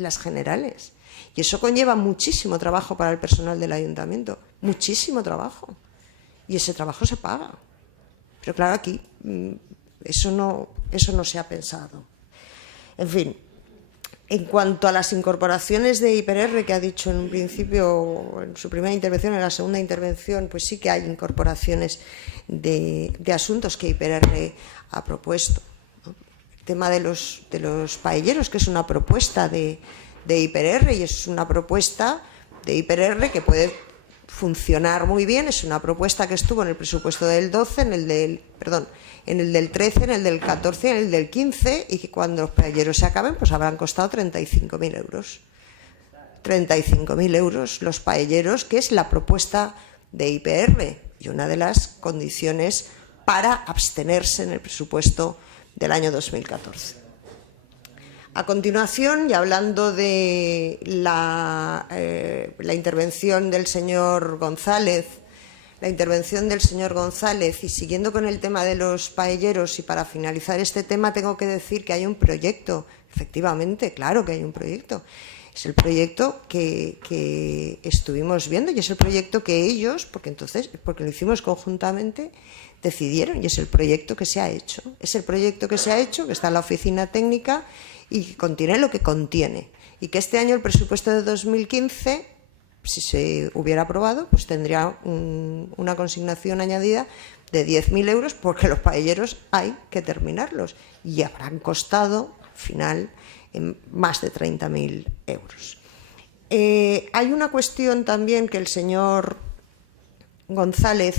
las generales. Y eso conlleva muchísimo trabajo para el personal del ayuntamiento, muchísimo trabajo. Y ese trabajo se paga. Pero claro, aquí eso no se ha pensado. En fin, en cuanto a las incorporaciones de IPRR, que ha dicho en un principio, en su primera intervención, en la segunda intervención, pues sí que hay incorporaciones de asuntos que IPRR ha propuesto, ¿no? El tema de los paelleros, que es una propuesta de IPRR, y es una propuesta de IPRR que puede funcionar muy bien. Es una propuesta que estuvo en el presupuesto del 12, en el del 13, en el del 14 y en el del 15, y que cuando los paelleros se acaben, pues habrán costado 35.000 euros. 35.000 euros los paelleros, que es la propuesta de IPR, y una de las condiciones para abstenerse en el presupuesto del año 2014. A continuación, y hablando de la intervención del señor González, y siguiendo con el tema de los paelleros, y para finalizar este tema tengo que decir que hay un proyecto, efectivamente, claro que hay un proyecto. Es el proyecto que estuvimos viendo, y es el proyecto que ellos, porque lo hicimos conjuntamente, decidieron, y es el proyecto que se ha hecho. Es el proyecto que se ha hecho, que está en la oficina técnica y que contiene lo que contiene. Y que este año el presupuesto de 2015, si se hubiera aprobado, pues tendría una consignación añadida de 10.000 euros, porque los paelleros hay que terminarlos y habrán costado, al final, más de 30.000 euros. Hay una cuestión también que el señor González,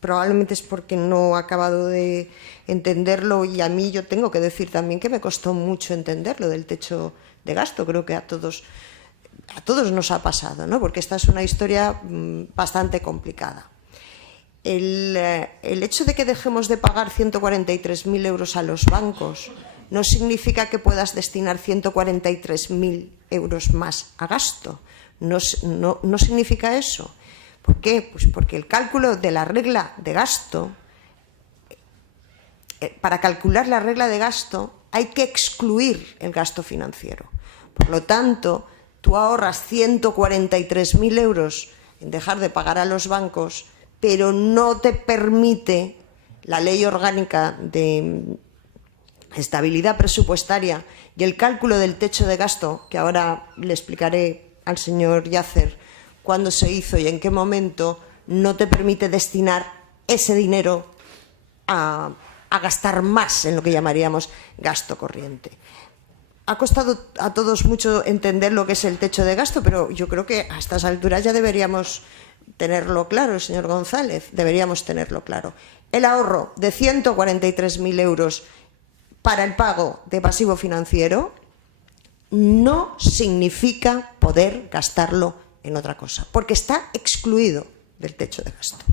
probablemente es porque no ha acabado de entenderlo, y a mí yo tengo que decir también que me costó mucho entenderlo del techo de gasto. Creo que a todos nos ha pasado, ¿no? Porque esta es una historia bastante complicada. El hecho de que dejemos de pagar 143.000 euros a los bancos no significa que puedas destinar 143.000 euros más a gasto. No significa eso. ¿Por qué? Pues porque el cálculo de la regla de gasto, para calcular la regla de gasto hay que excluir el gasto financiero. Por lo tanto, tú ahorras 143.000 euros en dejar de pagar a los bancos, pero no te permite la Ley Orgánica de Estabilidad Presupuestaria y el cálculo del techo de gasto, que ahora le explicaré al señor Yácer cuándo se hizo y en qué momento, no te permite destinar ese dinero a gastar más en lo que llamaríamos gasto corriente. Ha costado a todos mucho entender lo que es el techo de gasto, pero yo creo que a estas alturas ya deberíamos tenerlo claro, señor González, deberíamos tenerlo claro. El ahorro de 143.000 euros para el pago de pasivo financiero no significa poder gastarlo en otra cosa, porque está excluido del techo de gasto.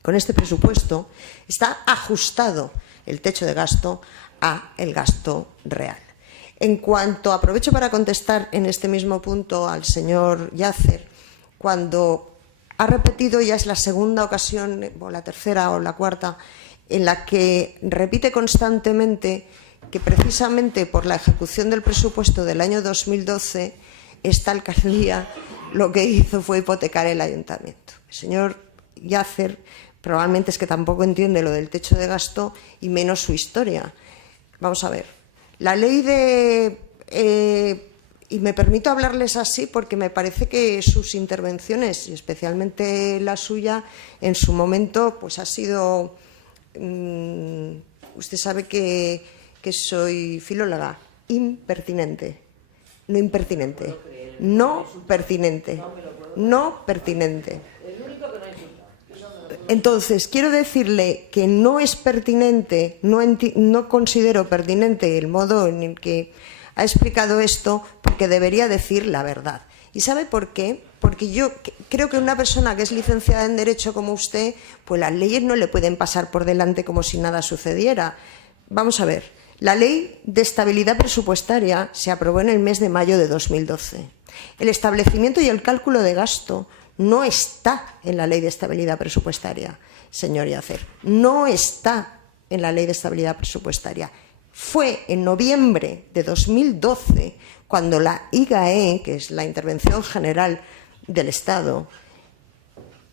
Con este presupuesto está ajustado el techo de gasto a el gasto real. En cuanto, aprovecho para contestar en este mismo punto al señor Yácer, cuando ha repetido, ya es la segunda ocasión, o la tercera o la cuarta, en la que repite constantemente que precisamente por la ejecución del presupuesto del año 2012, esta alcaldía lo que hizo fue hipotecar el ayuntamiento. El señor Yácer probablemente es que tampoco entiende lo del techo de gasto y menos su historia. Vamos a ver, la ley de... y me permito hablarles así porque me parece que sus intervenciones, y especialmente la suya, en su momento, pues ha sido... usted sabe que soy filóloga, impertinente, no impertinente, no pertinente, no pertinente. Entonces, quiero decirle que no es pertinente, no considero pertinente el modo en el que ha explicado esto, porque debería decir la verdad. ¿Y sabe por qué? Porque yo creo que una persona que es licenciada en Derecho como usted, pues las leyes no le pueden pasar por delante como si nada sucediera. Vamos a ver, la Ley de Estabilidad Presupuestaria se aprobó en el mes de mayo de 2012. El establecimiento y el cálculo de gasto no está en la Ley de Estabilidad Presupuestaria, señor Yácer. No está en la Ley de Estabilidad Presupuestaria. Fue en noviembre de 2012 cuando la IGAE, que es la Intervención General del Estado,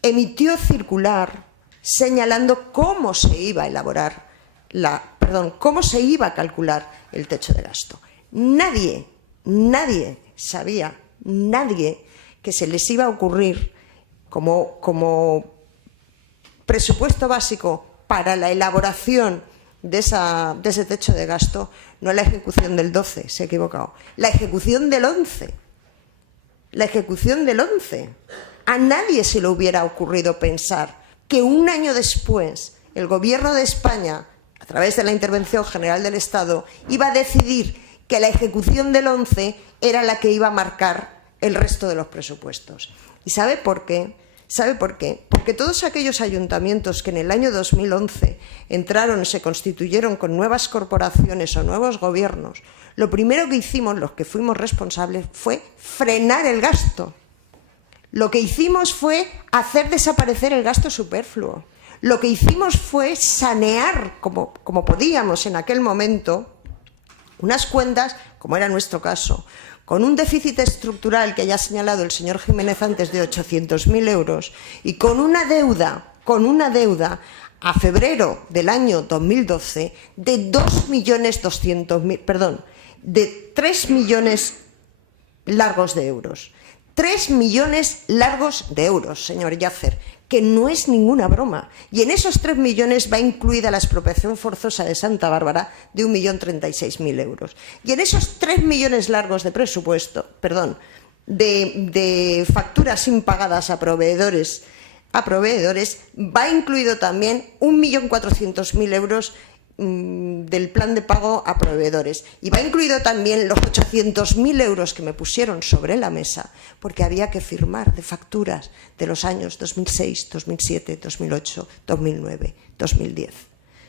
emitió circular señalando cómo se iba a elaborar cómo se iba a calcular el techo de gasto. Nadie sabía, que se les iba a ocurrir como presupuesto básico para la elaboración de ese techo de gasto, no la ejecución del 12, se ha equivocado, la ejecución del 11. La ejecución del 11. A nadie se le hubiera ocurrido pensar que un año después el Gobierno de España, a través de la Intervención General del Estado, iba a decidir que la ejecución del 11 era la que iba a marcar el resto de los presupuestos. ¿Y sabe por qué? ¿Sabe por qué? Porque todos aquellos ayuntamientos que en el año 2011 entraron y se constituyeron con nuevas corporaciones o nuevos gobiernos, lo primero que hicimos, los que fuimos responsables, fue frenar el gasto. Lo que hicimos fue hacer desaparecer el gasto superfluo. Lo que hicimos fue sanear, como podíamos en aquel momento, unas cuentas, como era nuestro caso, con un déficit estructural que ya ha señalado el señor Jiménez antes de 800.000 euros y con una deuda a febrero del año 2012 de 3 millones largos de euros. 3 millones largos de euros, señor Yácer, que no es ninguna broma. Y en esos 3 millones va incluida la expropiación forzosa de Santa Bárbara de 1.036.000 euros. Y en esos 3 millones largos de presupuesto, de facturas impagadas a proveedores, va incluido también 1.400.000 euros del plan de pago a proveedores. Y va incluido también los 800.000 euros que me pusieron sobre la mesa porque había que firmar de facturas de los años 2006, 2007, 2008, 2009, 2010.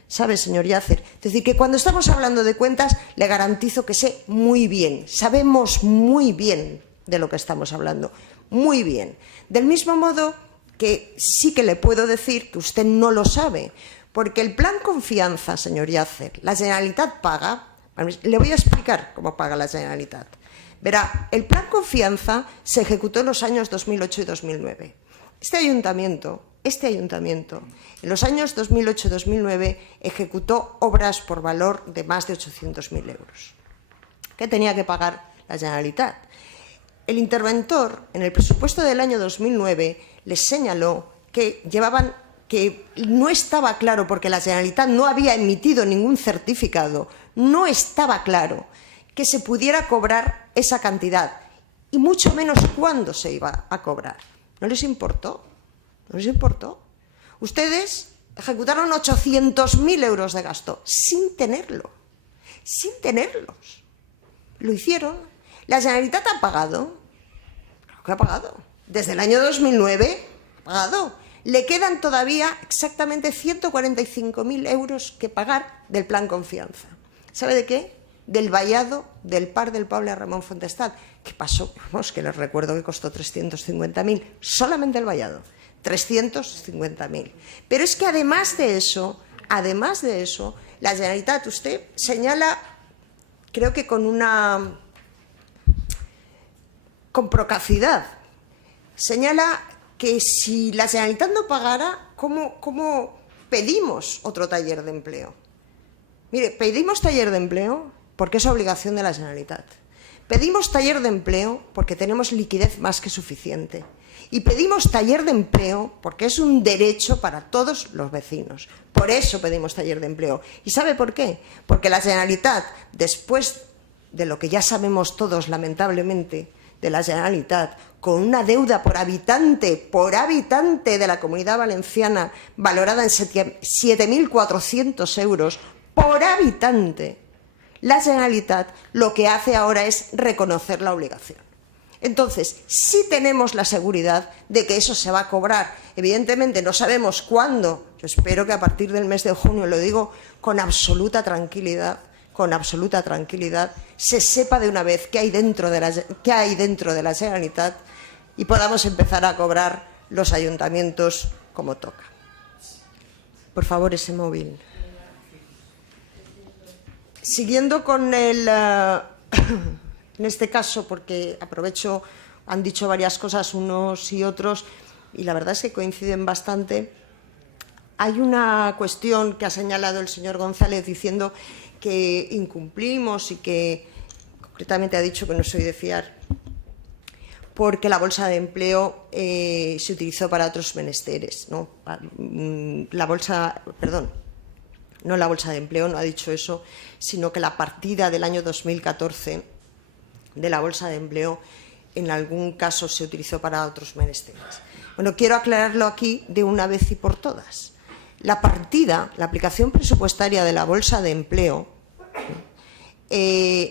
¿Sabe, señor Yácer? Es decir, que cuando estamos hablando de cuentas, le garantizo que sé muy bien, sabemos muy bien de lo que estamos hablando, muy bien. Del mismo modo que sí que le puedo decir que usted no lo sabe, porque el plan Confianza, señor Yácer, la Generalitat paga. Le voy a explicar cómo paga la Generalitat. Verá, el plan Confianza se ejecutó en los años 2008 y 2009. Este ayuntamiento, en los años 2008 y 2009 ejecutó obras por valor de más de 800.000 euros. ¿Qué tenía que pagar la Generalitat? El interventor, en el presupuesto del año 2009, les señaló que no estaba claro, porque la Generalitat no había emitido ningún certificado, no estaba claro que se pudiera cobrar esa cantidad, y mucho menos cuándo se iba a cobrar. ¿No les importó? ¿No les importó? Ustedes ejecutaron 800.000 euros de gasto sin tenerlos. Lo hicieron. La Generalitat ha pagado. Claro que ha pagado. Desde el año 2009 ha pagado. Le quedan todavía exactamente 145.000 euros que pagar del plan Confianza. ¿Sabe de qué? Del vallado del Parc del Poble Ramon Fontestad. ¿Qué pasó? Vamos, que les recuerdo que costó 350.000. Solamente el vallado. 350.000. Pero es que además de eso, la Generalitat, usted señala, creo que con procacidad, señala que si la Generalitat no pagara, ¿cómo pedimos otro taller de empleo? Mire, pedimos taller de empleo porque es obligación de la Generalitat. Pedimos taller de empleo porque tenemos liquidez más que suficiente. Y pedimos taller de empleo porque es un derecho para todos los vecinos. Por eso pedimos taller de empleo. ¿Y sabe por qué? Porque la Generalitat, después de lo que ya sabemos todos, lamentablemente, de la Generalitat, con una deuda por habitante de la Comunidad Valenciana valorada en 7.400 euros por habitante, la Generalitat lo que hace ahora es reconocer la obligación. Entonces, sí tenemos la seguridad de que eso se va a cobrar. Evidentemente no sabemos cuándo. Yo espero que a partir del mes de junio, lo digo con absoluta tranquilidad, se sepa de una vez qué hay dentro de la Generalitat y podamos empezar a cobrar los ayuntamientos como toca. Por favor, ese móvil. Siguiendo con en este caso, porque aprovecho, han dicho varias cosas unos y otros, y la verdad es que coinciden bastante. Hay una cuestión que ha señalado el señor González diciendo que incumplimos y que concretamente ha dicho que no soy de fiar porque la bolsa de empleo se utilizó para otros menesteres, ¿no? La bolsa de empleo no ha dicho eso, sino que la partida del año 2014 de la bolsa de empleo en algún caso se utilizó para otros menesteres. Bueno, quiero aclararlo aquí de una vez y por todas. La partida, la aplicación presupuestaria de la bolsa de empleo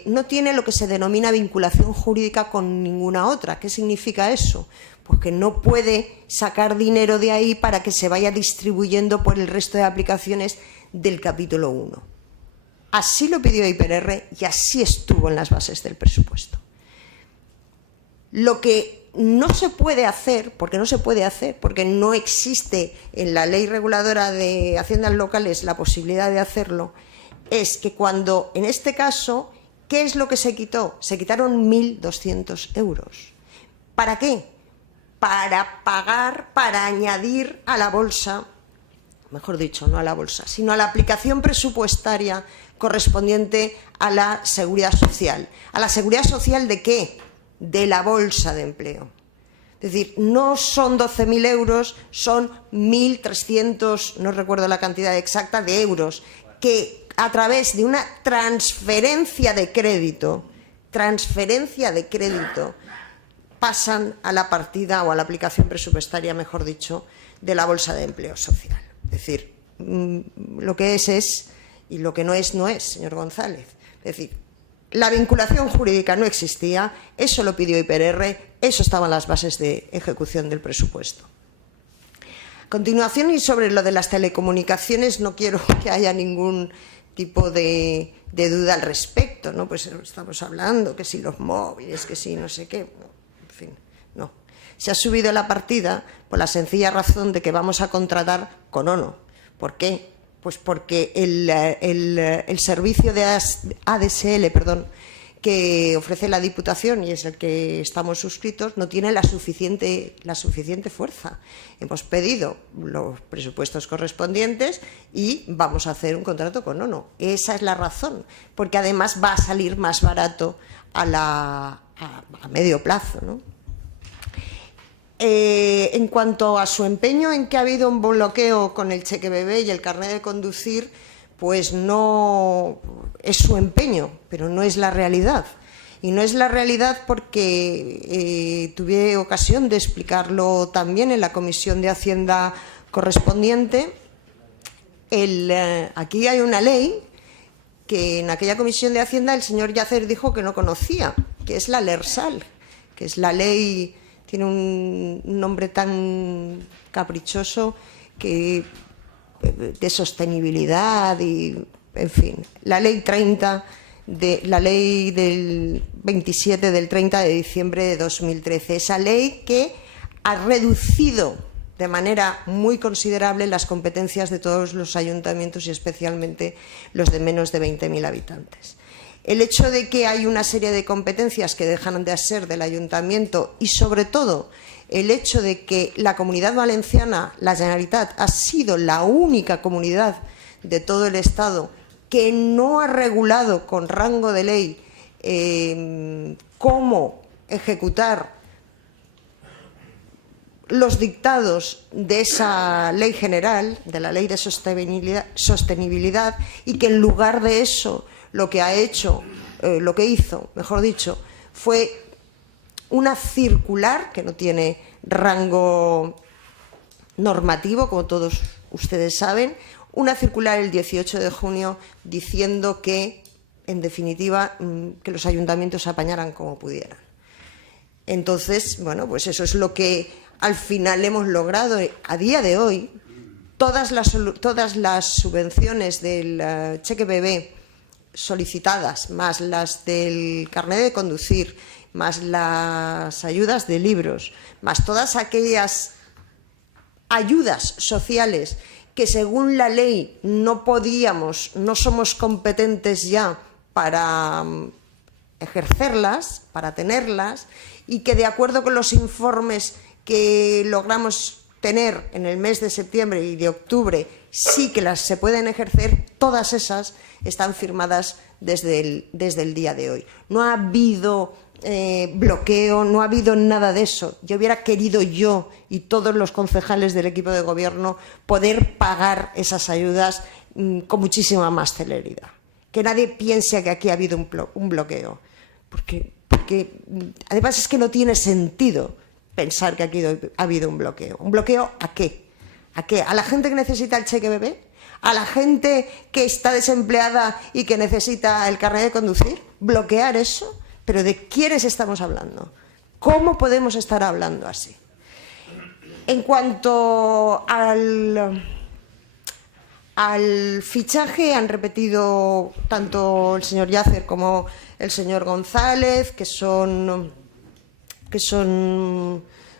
no tiene lo que se denomina vinculación jurídica con ninguna otra. ¿Qué significa eso? Pues que no puede sacar dinero de ahí para que se vaya distribuyendo por el resto de aplicaciones del capítulo 1. Así lo pidió IPRR y así estuvo en las bases del presupuesto. Lo que no se puede hacer, porque no existe en la ley reguladora de haciendas locales la posibilidad de hacerlo, es que cuando, en este caso, ¿qué es lo que se quitó? Se quitaron 1.200 euros. ¿Para qué? Para pagar, para añadir a la bolsa, mejor dicho, no a la bolsa, sino a la aplicación presupuestaria correspondiente a la Seguridad Social. ¿A la Seguridad Social de qué? De la bolsa de empleo. Es decir, no son 12.000 euros, son 1.300, no recuerdo la cantidad exacta, de euros, que a través de una transferencia de crédito, pasan a la partida o a la aplicación presupuestaria, mejor dicho, de la bolsa de empleo social. Es decir, lo que es y lo que no es, señor González. Es decir, la vinculación jurídica no existía, eso lo pidió IPRR, eso estaba en las bases de ejecución del presupuesto. A continuación, y sobre lo de las telecomunicaciones, no quiero que haya ningún tipo de duda al respecto, ¿no? Pues estamos hablando que si los móviles, que si no sé qué, en fin, no. Se ha subido la partida por la sencilla razón de que vamos a contratar con ONO. ¿Por qué? Pues porque el servicio de ADSL, que ofrece la Diputación y es el que estamos suscritos, no tiene la suficiente fuerza. Hemos pedido los presupuestos correspondientes y vamos a hacer un contrato con ONO. Esa es la razón, porque además va a salir más barato a medio plazo, ¿no? En cuanto a su empeño en que ha habido un bloqueo con el cheque bebé y el carnet de conducir, pues no es su empeño, pero no es la realidad. Y no es la realidad porque tuve ocasión de explicarlo también en la Comisión de Hacienda correspondiente. Aquí hay una ley que en aquella Comisión de Hacienda el señor Yacer dijo que no conocía, que es la LERSAL, que es la ley, tiene un nombre tan caprichoso que de sostenibilidad y, en fin, la ley 30, la ley del 27 del 30 de diciembre de 2013, esa ley que ha reducido de manera muy considerable las competencias de todos los ayuntamientos y especialmente los de menos de 20.000 habitantes. El hecho de que hay una serie de competencias que dejan de ser del ayuntamiento y, sobre todo, el hecho de que la Comunidad Valenciana, la Generalitat, ha sido la única comunidad de todo el Estado que no ha regulado con rango de ley cómo ejecutar los dictados de esa ley general, de la ley de sostenibilidad, y que en lugar de eso lo que hizo, mejor dicho, fue una circular que no tiene rango normativo, como todos ustedes saben, una circular el 18 de junio diciendo que, en definitiva, que los ayuntamientos se apañaran como pudieran. Entonces, bueno, pues eso es lo que al final hemos logrado. A día de hoy, todas las subvenciones del cheque bebé solicitadas, más las del carnet de conducir, más las ayudas de libros, más todas aquellas ayudas sociales que según la ley no somos competentes ya para ejercerlas, para tenerlas, y que de acuerdo con los informes que logramos tener en el mes de septiembre y de octubre, sí que se pueden ejercer, todas esas están firmadas desde el día de hoy. No ha habido bloqueo, no ha habido nada de eso. Yo hubiera querido yo y todos los concejales del equipo de gobierno poder pagar esas ayudas con muchísima más celeridad. Que nadie piense que aquí ha habido un bloqueo, porque además es que no tiene sentido pensar que aquí ha habido un bloqueo. ¿Un bloqueo a qué? ¿A qué? ¿A la gente que necesita el cheque bebé? ¿A la gente que está desempleada y que necesita el carnet de conducir? ¿Bloquear eso? ¿Pero de quiénes estamos hablando? ¿Cómo podemos estar hablando así? En cuanto al fichaje, han repetido tanto el señor Yácer como el señor González que son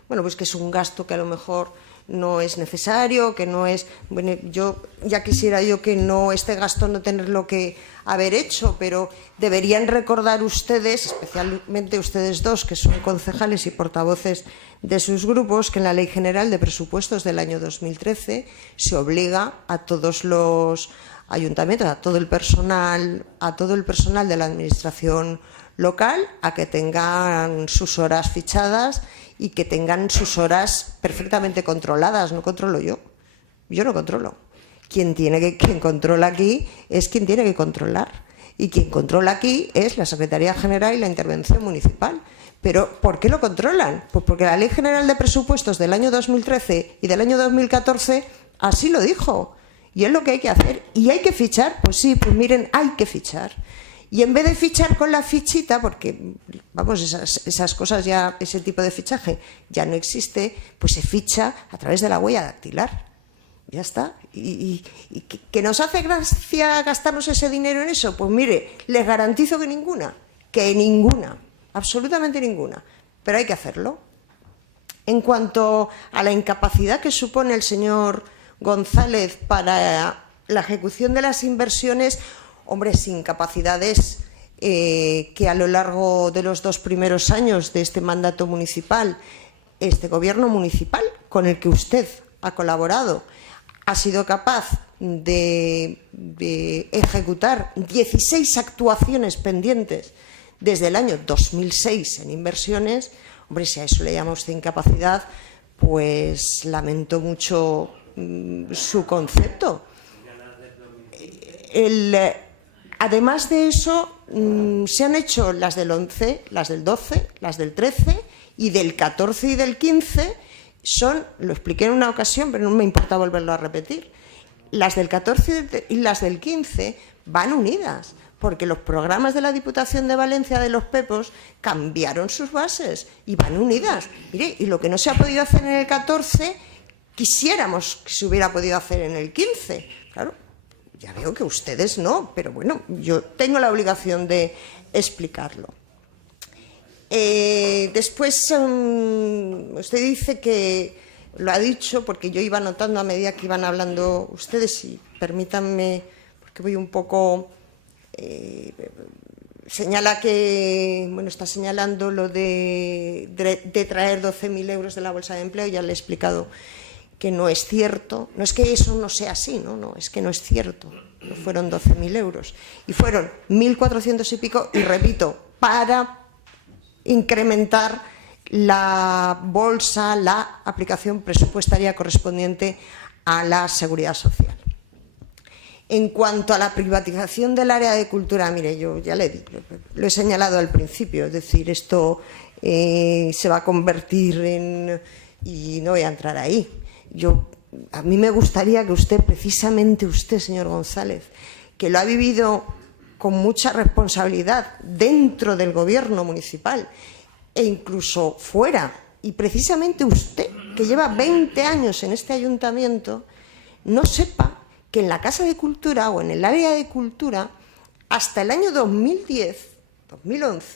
bueno, pues que es un gasto que a lo mejor no es necesario, que no es... Bueno, yo ya quisiera yo que no, este gasto no tenerlo que haber hecho, pero deberían recordar ustedes, especialmente ustedes dos, que son concejales y portavoces de sus grupos, que en la Ley General de Presupuestos del año 2013 se obliga a todos los ayuntamientos, a todo el personal de la administración local a que tengan sus horas fichadas y que tengan sus horas perfectamente controladas. No controlo yo no controlo. Quien controla aquí es quien tiene que controlar, y quien controla aquí es la Secretaría General y la Intervención Municipal. ¿Pero por qué lo controlan? Pues porque la Ley General de Presupuestos del año 2013 y del año 2014 así lo dijo, y es lo que hay que hacer. ¿Y hay que fichar? Pues sí, pues miren, hay que fichar. Y en vez de fichar con la fichita, porque vamos, esas cosas ya, ese tipo de fichaje ya no existe, pues se ficha a través de la huella dactilar. Ya está. ¿Y que nos hace gracia gastarnos ese dinero en eso? Pues mire, les garantizo que ninguna, absolutamente ninguna, pero hay que hacerlo. En cuanto a la incapacidad que supone el señor González para la ejecución de las inversiones, hombre, sin capacidades que a lo largo de los 2 primeros años de este mandato municipal, este gobierno municipal con el que usted ha colaborado, ha sido capaz de ejecutar 16 actuaciones pendientes desde el año 2006 en inversiones. Hombre, si a eso le llama usted incapacidad, pues lamento mucho su concepto. Además de eso, se han hecho las del 11, las del 12, las del 13 y del 14 y del 15. Lo expliqué en una ocasión, pero no me importa volverlo a repetir. Las del 14 y las del 15 van unidas, porque los programas de la Diputación de Valencia de los Pepos cambiaron sus bases y van unidas. Mire, y lo que no se ha podido hacer en el 14, quisiéramos que se hubiera podido hacer en el 15. Claro, ya veo que ustedes no, pero bueno, yo tengo la obligación de explicarlo. Después, usted dice que lo ha dicho porque yo iba notando a medida que iban hablando ustedes, y permítanme, porque voy un poco... señala que, bueno, está señalando lo de traer 12.000 euros de la bolsa de empleo. Ya le he explicado que no es cierto. No es que eso no sea así, no, es que no es cierto. No fueron 12.000 euros. Y fueron 1.400 y pico, y repito, para incrementar la bolsa, la aplicación presupuestaria correspondiente a la Seguridad Social. En cuanto a la privatización del área de cultura, mire, yo ya lo he señalado al principio, es decir, esto se va a convertir en... y no voy a entrar ahí. A mí me gustaría que usted, precisamente usted, señor González, que lo ha vivido con mucha responsabilidad dentro del gobierno municipal e incluso fuera, y precisamente usted, que lleva 20 años en este ayuntamiento, no sepa que en la Casa de Cultura o en el área de cultura, hasta el año 2010, 2011,